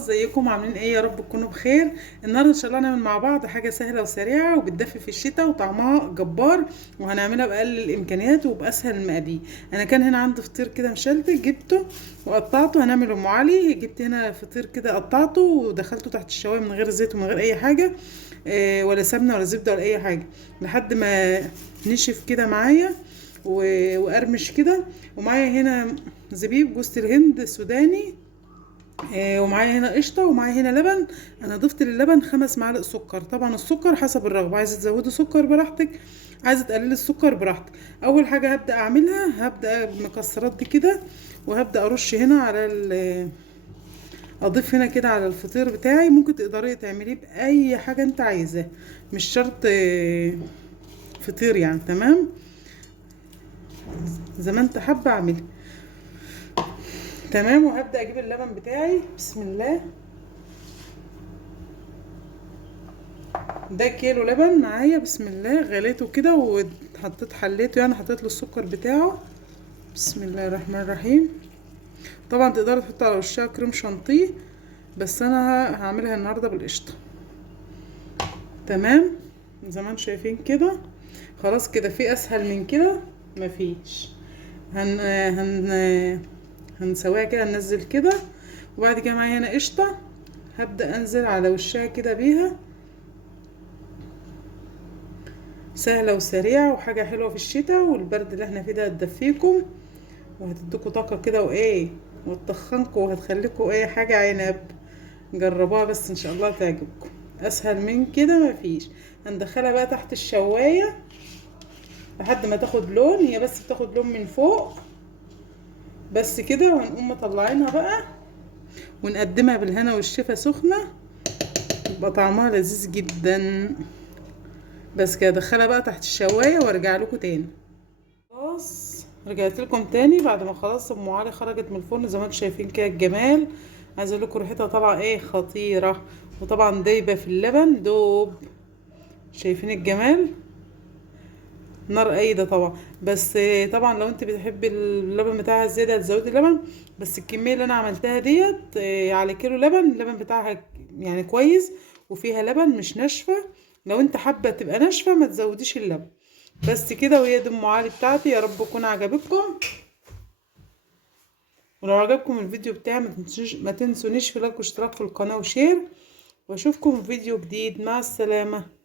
ازيكم عاملين ايه؟ يا رب تكونوا بخير. النهارده ان شاء الله هنعمل مع بعض حاجه سهله وسريعه وبتدفي في الشتاء وطعمها جبار، وهنعملها باقل الامكانيات وباسهل المقادير. انا كان هنا عندي فطير كده مشلتت، جبته وقطعته. هنعمل ام علي. جبت هنا فطير كده قطعته ودخلته تحت الشوايه من غير زيت ومن غير اي حاجه، ولا سمنه ولا زبده ولا اي حاجه، لحد ما نشف كده معايا وقرمش كده. ومعايا هنا زبيب جوز الهند سوداني، ومعايا هنا قشطه، ومعايا هنا لبن. انا ضفت للبن 5 معالق سكر. طبعا السكر حسب الرغبه، عايزه تزودي سكر براحتك، عايزه تقللي السكر براحتك. اول حاجه هبدا اعملها، هبدا بالمكسرات دي كده، وهبدا ارش هنا على اضيف هنا كده على الفطير بتاعي. ممكن تقدري تعمليه باي حاجه انت عايزاه، مش شرط فطير يعني. تمام، زي ما انت حابه اعملي. تمام، وهبدا اجيب اللبن بتاعي. بسم الله. ده كيلو لبن معايا. بسم الله، غليته كده وحطيت حليته، يعني حطيت له السكر بتاعه. بسم الله الرحمن الرحيم. طبعا تقدروا تحطوا على وشها كريم شانتيه، بس انا هعملها النهارده بالقشطه. تمام، زي ما انتم شايفين كده. خلاص كده، في اسهل من كده مفيش. هنسويها كده، ننزل كده. وبعد كده معايا هنا قشطه، هبدا انزل على وشها كده بيها. سهله وسريعه وحاجه حلوه في الشتاء والبرد اللي احنا فيه ده، هتدفيكم وهتديكوا طاقه كده وايه، وتخنكوا وهتخليكوا ايه، حاجه عنب. جربوها بس ان شاء الله تعجبكم. اسهل من كده مفيش. هندخلها بقى تحت الشوايه لحد ما تاخد لون. هي بس بتاخد لون من فوق بس كده، وهنقوم مطلعينها بقى ونقدمها بالهنا والشفا سخنه، يبقى طعمها لذيذ جدا. بس كده ادخلها بقى تحت الشوايه وارجع لكم تاني. خلاص رجعت لكم تاني بعد ما خلاص ام علي خرجت من الفرن. زي ما انتم شايفين كده الجمال. عايزه اقول لكم ريحتها طالعه ايه، خطيره. وطبعا دايبه في اللبن دوب. شايفين الجمال؟ نار قايده طبعا. بس طبعا لو انت بتحبي اللبن بتاعها زياده هتزودي اللبن. بس الكميه اللي انا عملتها ديت على كيلو لبن، اللبن بتاعها يعني كويس وفيها لبن مش ناشفه. لو انت حابه تبقى ناشفه ما تزوديش اللبن. بس كده. وهي دي ام علي بتاعتي. يا رب تكون عجبتكم. ولو عجبكم الفيديو بتاعي ما تنسونيش في لايك واشتراك في القناه وشير. واشوفكم في فيديو جديد. مع السلامه.